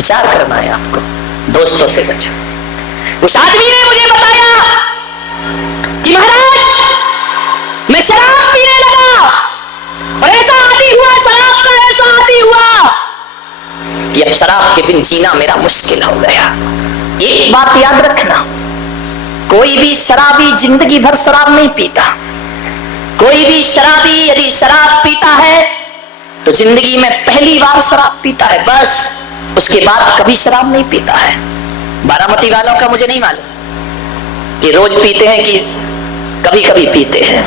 विचार करना है आपको, दोस्तों से बचो। उस आदमी ने मुझे बताया कि महाराज मैं शराब पीने लगा और ऐसा आदी हुआ, शराब का ऐसा आदी हुआ कि अब शराब के बिन जीना मेरा मुश्किल हो गया। एक बात याद रखना, कोई भी शराबी जिंदगी भर शराब नहीं पीता। कोई भी शराबी यदि शराब पीता है तो जिंदगी में पहली बार शराब पीता है, बस। उसके बाद कभी शराब नहीं पीता है। बारामती वालों का मुझे नहीं मालूम कि रोज पीते हैं कि कभी कभी पीते हैं।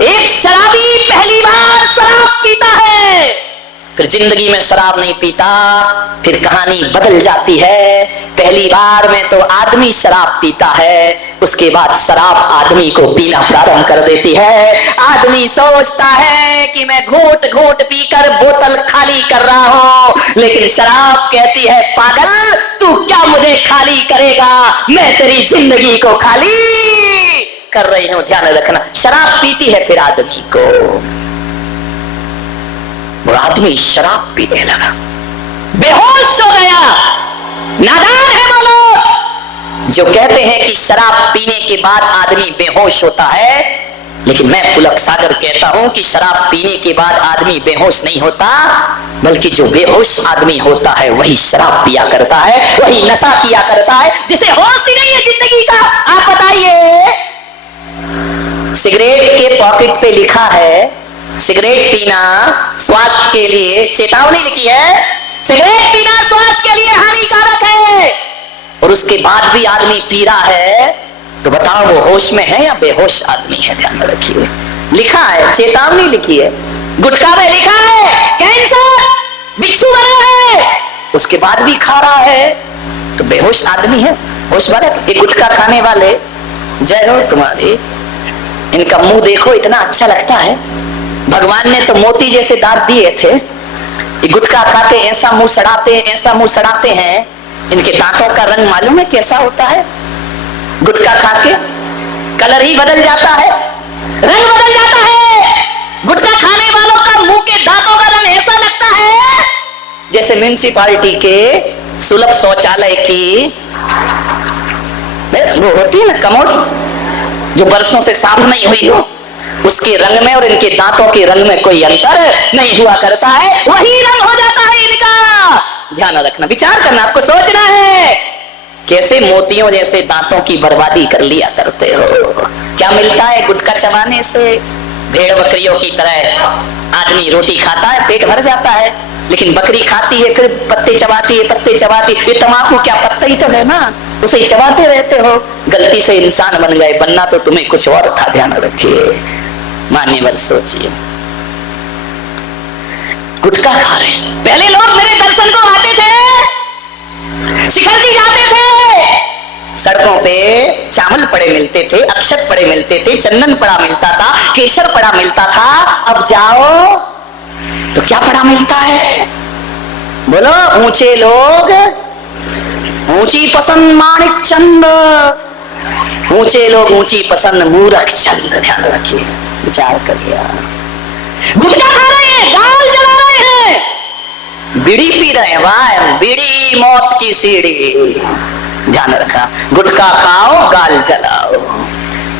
एक शराबी पहली बार शराब पीता है, फिर जिंदगी में शराब नहीं पीता, फिर कहानी बदल जाती है। पहली बार में तो आदमी शराब पीता है, उसके बाद शराब आदमी को पीना प्रारंभ कर देती है। आदमी सोचता है कि मैं घूंट घूंट पीकर बोतल खाली कर रहा हूं, लेकिन शराब कहती है पागल, तू क्या मुझे खाली करेगा, मैं तेरी जिंदगी को खाली कर रही हूं। ध्यान रखना, शराब पीती है फिर आदमी को। वो आदमी शराब पीने लगा, बेहोश हो गया। नादान है वो लोग जो कहते हैं कि शराब पीने के बाद आदमी बेहोश होता है, लेकिन मैं पुलक सागर कहता हूं कि शराब पीने के बाद आदमी बेहोश नहीं होता, बल्कि जो बेहोश आदमी होता है वही शराब पिया करता है, वही नशा पिया करता है, जिसे होश ही नहीं है जिंदगी का। आप बताइए, सिगरेट के पॉकेट पे लिखा है सिगरेट पीना स्वास्थ्य के लिए, चेतावनी लिखी है, सिगरेट पीना स्वास्थ्य के लिए हानिकारक है, और उसके बाद भी आदमी पी रहा है, तो बताओ वो होश में है या बेहोश आदमी है? ध्यान रखिए, लिखा है, चेतावनी लिखी है। गुटखा में लिखा है कैंसर, बिच्छू बना है, उसके बाद भी खा रहा है, तो बेहोश आदमी है, होश वाला? ये गुटखा खाने वाले, जय हो तुम्हारी, इनका मुंह देखो इतना अच्छा लगता है, भगवान ने तो मोती जैसे दांत दिए थे। ये गुटखा खाते ऐसा मुंह सड़ाते, ऐसा मुंह सड़ाते हैं, इनके दांतों का रंग मालूम है कैसा होता है? गुटखा खा के कलर ही बदल जाता है, रंग बदल जाता है। गुटखा खाने वालों का मुंह के दांतों का रंग ऐसा लगता है जैसे म्युनिसिपालिटी के सुलभ शौचालय की वो होती है ना कमोड, जो बरसों से साफ नहीं हुई हो, उसके रंग में और इनके दांतों के रंग में कोई अंतर नहीं हुआ करता है, वही रंग हो जाता है इनका। ध्यान रखना, विचार करना, आपको सोचना है कैसे मोतियों जैसे दांतों की बर्बादी कर लिया करते हो। क्या मिलता है गुटखा चबाने से? भेड़ बकरियों की तरह आदमी रोटी खाता है, पेट भर जाता है, लेकिन बकरी खाती है, फिर पत्ते चबाती है, पत्ते चबाती। ये तम्बाकू क्या पत्ता ही तो है ना, उसे चबाते रहते हो। गलती से इंसान बन गए, बनना तो तुम्हें कुछ और था। ध्यान रखिए, मान्यवर सोचिए, गुटखा खा रहे। पहले लोग मेरे दर्शन को आते थे, शिखर जी जाते थे, सड़कों पे चावल पड़े मिलते थे, अक्षत पड़े मिलते थे, चंदन पड़ा मिलता था, केसर पड़ा मिलता था। अब जाओ तो क्या पड़ा मिलता है? बोलो, ऊंचे लोग, ऊंची पसंद माणिक चंद, ऊंचे लोग ऊंची पसंद मूर्ख चंद। ध्यान रखिए, विचार करिए। गुटखा खा रहे हैं, गाल जला रहे हैं, बीड़ी पी रहे हैं, वाह बीड़ी मौत की सीढ़ी। ध्यान रखना, गुटखा खाओ, गाल जलाओ,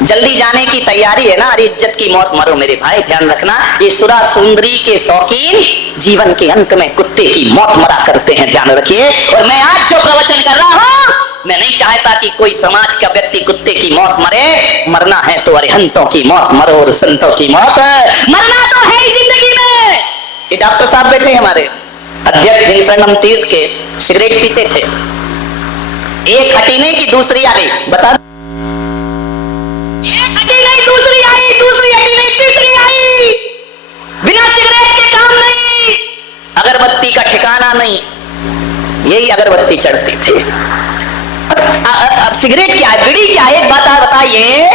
जल्दी जाने की तैयारी है ना, अरे इज्जत की मौत मरो मेरे भाई। ध्यान रखना, ये सुरा सुंदरी के शौकीन जीवन के अंत में कुत्ते की मौत मरा करते हैं। ध्यान रखिए, और मैं आज जो प्रवचन कर रहा हूं, मैं नहीं चाहता कि कोई समाज का व्यक्ति कुत्ते की मौत मरे। मरना है तो अरिहंतों की मौत मरो और संतों की मौत मरना तो है ही जिंदगी में। ये डॉक्टर साहब बैठे हमारे अध्यक्ष जिनसंगम तीर्थ के, सिगरेट पीते थे, एक हटी नहीं कि दूसरी आ गई, बता, एक हटी नहीं दूसरी आई, दूसरी हटी नहीं तीसरी आई, बिना सिगरेट के काम नहीं, अगरबत्ती का ठिकाना नहीं, यही अगरबत्ती चढ़ती थी। अब सिगरेट क्या है, बीड़ी क्या है? एक बात बताइए,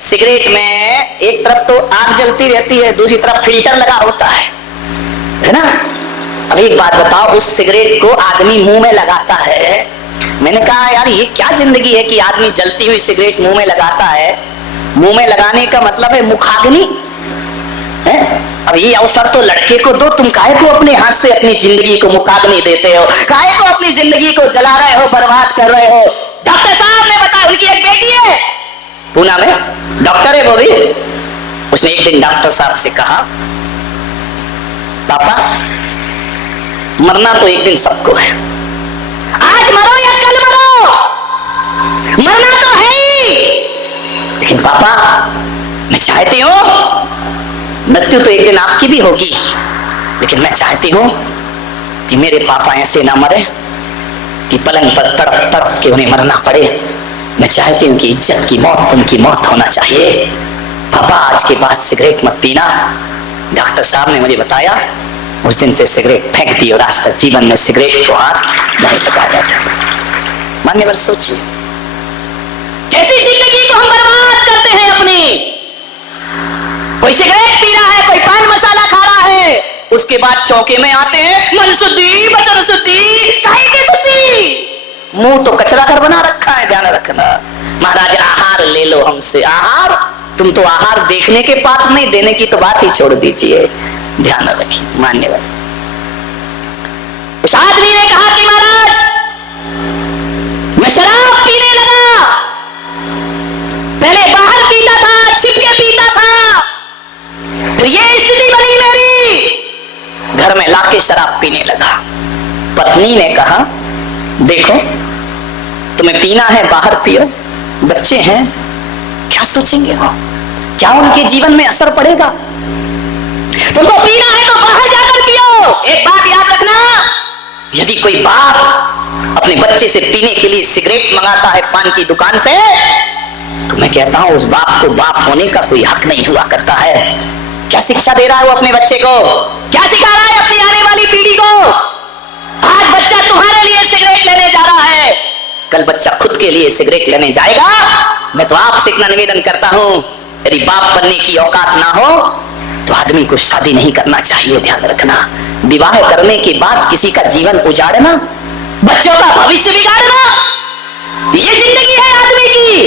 सिगरेट में एक तरफ तो आग जलती रहती है, दूसरी तरफ फिल्टर लगा होता है ना। अब एक बात बताओ, उस सिगरेट को आदमी मुंह में लगाता है। मैंने कहा यार ये क्या जिंदगी है कि आदमी जलती हुई सिगरेट मुंह में लगाता है। मुंह में लगाने का मतलब है मुखाग्नि है। अब ये अवसर तो लड़के को दो, तुम काहे को अपने हाथ से अपनी जिंदगी को मुखाग्नि देते हो, काहे को अपनी जिंदगी को जला रहे हो, बर्बाद कर रहे हो। डॉक्टर साहब ने बताया, उनकी एक बेटी है पूना में, डॉक्टर है वो भी। उसने एक दिन डॉक्टर साहब से कहा, पापा मरना तो एक दिन सबको है, आज मरो या कल मरो, मरना तो है ही। लेकिन पापा मैं चाहती हूं मृत्यु तो एक दिन आपकी भी होगी, लेकिन मैं चाहती हूं कि मेरे पापा ऐसे ना मरे कि पलंग पर तड़प तड़प के उन्हें मरना पड़े। मैं चाहती हूं कि इज्जत की मौत उनकी मौत होना चाहिए। पापा आज के बाद सिगरेट मत पीना। डॉक्टर साहब ने मुझे बताया, उस दिन से सिगरेट फेंक दी और आज तक जीवन में सिगरेट को हाथ नहीं लगाया था। मान्यवर सोचिए, कैसी जिंदगी को हम बर्बाद करते हैं अपनी। कोई सिगरेट पी रहा है, कोई पान मसाला खा रहा है, उसके बाद चौके में आते हैं, मन शुद्धि वचन शुद्धि काहे की शुद्धि। मुंह तो कचरा घर बना रखा है, ध्यान रखना। महाराज आहार ले लो हमसे, आहार। तुम तो आहार देखने के पात्र नहीं, देने की तो बात ही छोड़ दीजिए। ध्यान रखिए मान्यवर। उस आदमी ने कहा कि महाराज मैं शराब पीने लगा, पहले बाहर पीता था, छिप के पीता था, फिर ये स्थिति बनी मेरी, घर में लाके शराब पीने लगा। पत्नी ने कहा, देखो तुम्हें पीना है बाहर पियो, बच्चे हैं क्या सोचेंगे वो, क्या उनके जीवन में असर पड़ेगा। तुमको पीना है तो बाहर जाकर पियो। एक बात याद रखना, यदि कोई बाप अपने बच्चे से पीने के लिए सिगरेट मंगाता है पान की दुकान से, तो मैं कहता हूं उस बाप को बाप होने का कोई हक नहीं हुआ करता है। क्या शिक्षा दे रहा है वो अपने बच्चे को, क्या सिखा रहा है अपनी आने वाली पीढ़ी को। आज बच्चा तुम्हारे लिए सिगरेट लेने जा रहा है, कल बच्चा खुद के लिए सिगरेट लेने जाएगा। मैं तो आपसे इतना निवेदन करता हूं, यदि बाप बनने की औकात ना हो तो आदमी को शादी नहीं करना चाहिए। ध्यान रखना, विवाह करने के बाद किसी का जीवन उजाड़ना, बच्चों का भविष्य बिगाड़ना, ये जिंदगी है आदमी की।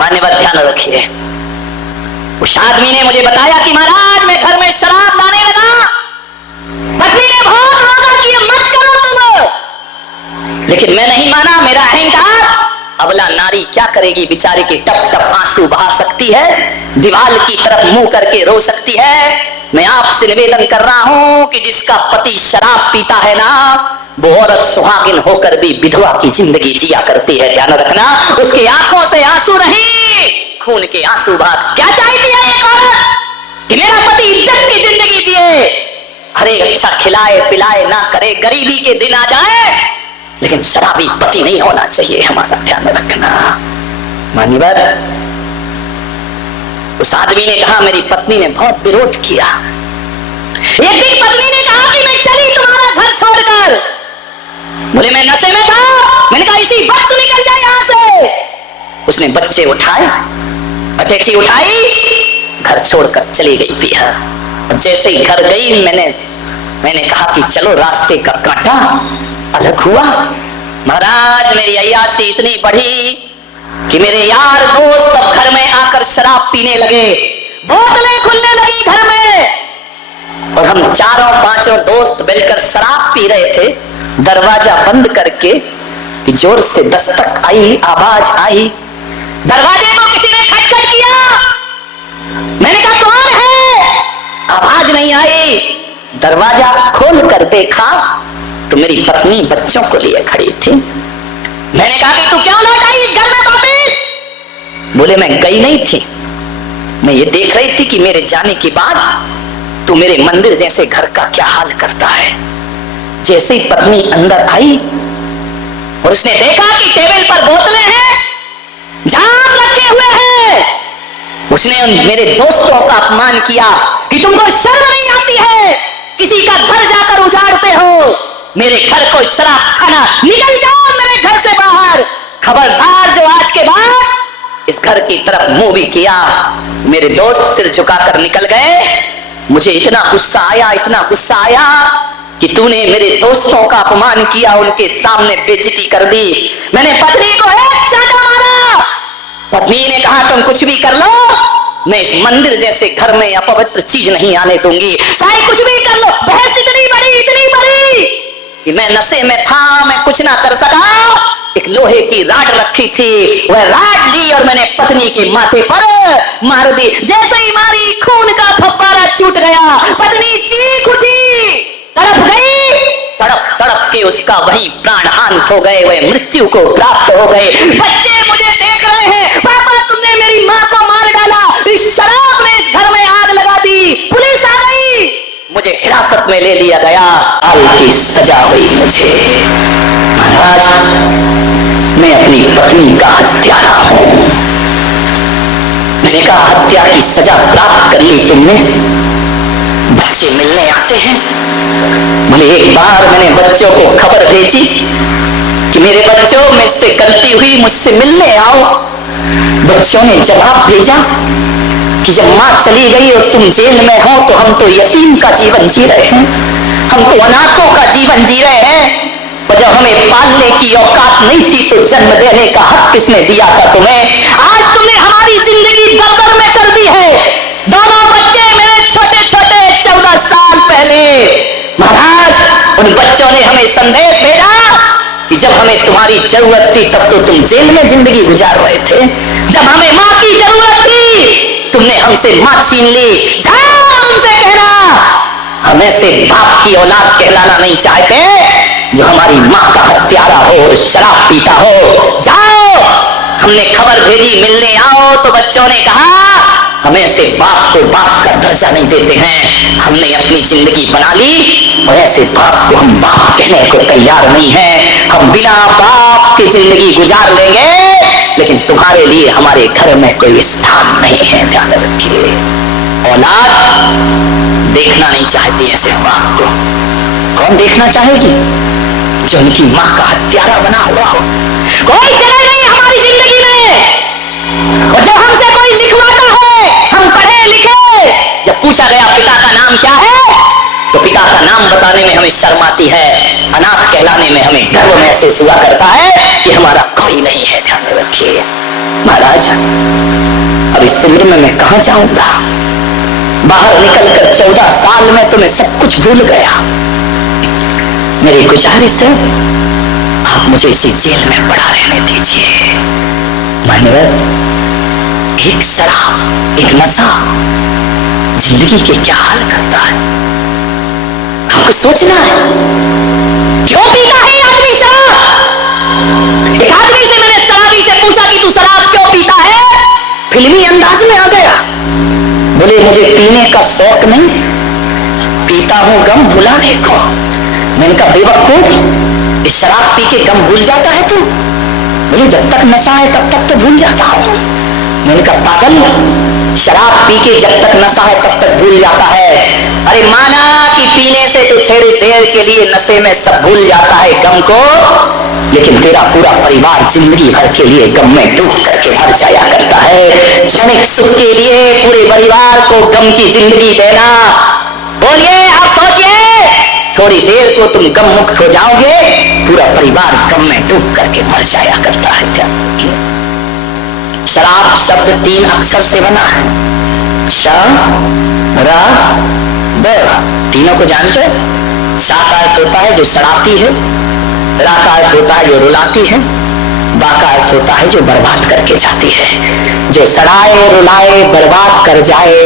मान्यवर ध्यान रखिए। उस आदमी ने मुझे बताया कि महाराज मैं घर में शराब लाने लगा, पत्नी ने बहुत रोका कि मत करो तुम, लेकिन मैं नहीं माना। मेरा अहंकार, अबला नारी क्या करेगी बेचारी की, टप टप आंसू बहा सकती है, दीवार की तरफ मुंह करके रो सकती है। मैं आपसे निवेदन कर रहा हूं कि जिसका पति शराब पीता है ना, वो औरत सुहागिन होकर भी विधवा की जिंदगी जिया करती है। ध्यान रखना, उसकी आंखों से आंसू नहीं, खून के आंसू बहा। क्या चाहती है एक औरत कि मेरा पति इज्जत की जिंदगी जिए, हरे अच्छा खिलाए पिलाए ना करे, गरीबी के दिन आ जाए, लेकिन शराबी पति नहीं होना चाहिए। हमारा ध्यान रखना मान्यवर। उस आदमी ने कहा, मेरी पत्नी ने बहुत विरोध किया। एक दिन पत्नी ने कहा कि मैं चली तुम्हारा घर छोड़कर। बोले मैं नशे में था। मैंने कहा इसी वक्त निकल जाए यहां से। उसने बच्चे उठाए, टैक्सी उठाई, घर छोड़कर चली गई पिया। जैसे ही घर गई मैंने कहा कि चलो, रास्ते का कांटा अलग हुआ। महाराज मेरी अय्याशी इतनी बढ़ी कि मेरे यार दोस्त अब घर में आकर शराब पीने लगे, बोतलें खुलने लगी घर में, और हम चारों पांचों दोस्त मिलकर शराब पी रहे थे। दरवाजा बंद करके कि जोर से दस्तक आई, आवाज आई, दरवाजे को किसी ने खटखट किया। मैंने कहा कौन है, आवाज नहीं आई। दरवाजा खोल कर देखा तो मेरी पत्नी बच्चों को लिए खड़ी थी। मैंने कहा कि तू क्यों लौट आई इस घर में वापस। बोले मैं गई नहीं थी, मैं ये देख रही थी कि मेरे जाने के बाद तू मेरे मंदिर जैसे घर का क्या हाल करता है। जैसे ही पत्नी अंदर आई और उसने देखा कि टेबल पर बोतलें हैं, जाम रखे हुए हैं, उसने मेरे दोस्तों का अपमान किया कि तुमको शर्म नहीं आती है, किसी का घर जाकर उजाड़ते हो, मेरे घर को शराब खाना, निकल जाओ मेरे घर से बाहर। खबरदार जो आज के बाद इस घर की तरफ मुंह भी किया। मेरे दोस्त सिर झुकाकर निकल गए। मुझे इतना गुस्सा आया, इतना गुस्सा आया कि तूने मेरे दोस्तों का अपमान किया, उनके सामने बेइज्जती कर दी। मैंने पत्नी को एक चांटा मारा। पत्नी ने कहा तुम कुछ भी कर लो, मैं इस मंदिर जैसे घर में अपवित्र चीज नहीं आने दूंगी, चाहे कुछ भी कर लो। बहस इतनी बड़ी कि मैं नशे में था, मैं कुछ ना कर सका। एक लोहे की राड रखी थी, वह राड ली और मैंने पत्नी के माथे पर मार दी। जैसे ही मारी, खून का फव्वारा छूट गया। पत्नी चीख उठी, तड़प गई। तड़प तड़प के उसका वही प्राणांत हो गए, वह मृत्यु को प्राप्त हो गए। बच्चे मुझे देख रहे हैं, पापा तुमने मेरी माँ को मार डाला, इस शराब ने इस घर में आग लगा दी। पुलिस आ गई, मुझे हिरासत में ले लिया गया, आग की सजा हुई मुझे। महाराज, मैं अपनी पत्नी का हत्यारा हूं। मैंने कहा हत्या की सजा प्राप्त कर ली तुमने। बच्चे मिलने आते हैं। बोले एक बार मैंने बच्चों को खबर भेजी कि मेरे बच्चों, मुझसे गलती हुई, मुझसे मिलने आओ। बच्चों ने जवाब भेजा कि जब माँ चली गई और तुम जेल में हो तो हम तो यतीम का जीवन जी रहे हैं, हम तो अनाथों का जीवन जी रहे हैं। और जब हमें पालने की औकात नहीं थी तो जन्म देने का हक किसने दिया था तुम्हें? आज तुमने हमारी जिंदगी दलदल में कर दी है। दोनों बच्चे मेरे छोटे छोटे 14 साल पहले। महाराज, उन बच्चों ने हमें संदेश भेजा कि जब हमें तुम्हारी जरूरत थी तब तो तुम जेल में जिंदगी गुजार रहे थे। जब हमें माँ की जरूरत थी तुमने हमसे माँ छीन ली। जाओ उनसे कहना हम ऐसे बाप की औलाद कहलाना नहीं चाहते जो हमारी माँ का हत्यारा हो और शराब पीता हो। जाओ, हमने खबर भेजी मिलने आओ, तो बच्चों ने कहा हम ऐसे बाप को बाप का दर्जा नहीं देते हैं। हमने अपनी जिंदगी बना ली और ऐसे बाप को हम बाप कहने को तैयार नहीं है। हम बिना बाप की जिंदगी गुजार लेंगे, लेकिन तुम्हारे लिए हमारे घर में कोई स्थान नहीं है। ध्यान रखिए, औलाद देखना नहीं चाहती ऐसे बाप को। कौन देखना चाहेगी? जो उनकी माँ का हत्यारा बना हुआ हो। कोई चले नहीं हमारी जिंदगी में, और जब हमसे कोई लिखवाता है, हम पढ़े लिखे, जब पूछा गया पिता का नाम क्या है, तो पिता का नाम बताने में हमें शर्म आती है। अनाथ कहलाने में हमें गर्व महसूस हुआ करता है कि हमारा कोई नहीं है। ध्यान रखिए महाराज, अब इस उम्र में मैं कहां जाऊंगा? बाहर निकलकर 14 साल में तो मैं सब कुछ भूल गया। मेरी गुजारिश है, आप मुझे इसी जेल में पड़ा रहने दीजिए। मानवर, एक शराब, एक नशा जिंदगी के क्या हाल करता है, आपको सोचना है। क्यों पीता है आदमी शराब? एक आदमी से मैंने शराबी से पूछा कि तू शराब क्यों पीता है? फिल्मी अंदाज में आ गया, बोले मुझे पीने का शौक नहीं, पीता हूं गम भुलाने को। मैंने कहा बेवकूफ, इस शराब पी के गम भूल जाता है तू? बोले जब तक नशा है तब तक तो भूल जाता हूं। मैंने कहा पागल, शराब पी के जब तक नशा है तब तक भूल जाता है। अरे माना कि पीने से तो थोड़ी देर के लिए नशे में सब भूल जाता है गम को, लेकिन तेरा पूरा परिवार जिंदगी भर के लिए गम में डूब करके मर जाया करता है। क्षणिक सुख के लिए पूरे परिवार को गम की जिंदगी देना, बोलिए आप सोचिए, थोड़ी देर को तुम गम मुक्त हो जाओगे, पूरा परिवार गम में डूब करके मर जाया करता है। क्या शराब शब्द 3 अक्षर से बना है, श रा ब, तीनों को जानते हैं। सा का अर्थ होता है जो सड़ाती है, रा का अर्थ होता है जो रुलाती है, बा का अर्थ होता है जो बर्बाद करके जाती है। जो सड़ाए रुलाए बर्बाद कर जाए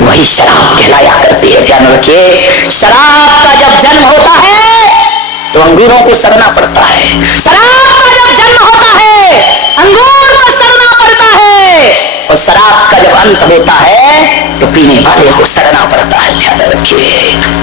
वही शराब कहलाया करती है। ध्यान रखिए, शराब का जब जन्म होता है तो अंगूरों को सड़ना पड़ता है। शराब का जब जन्म होता है अंगूर को सड़ना पड़ता है, और शराब का जब अंत होता है तो पीने वाले को सड़ना पड़ता है। ध्यान रखिए।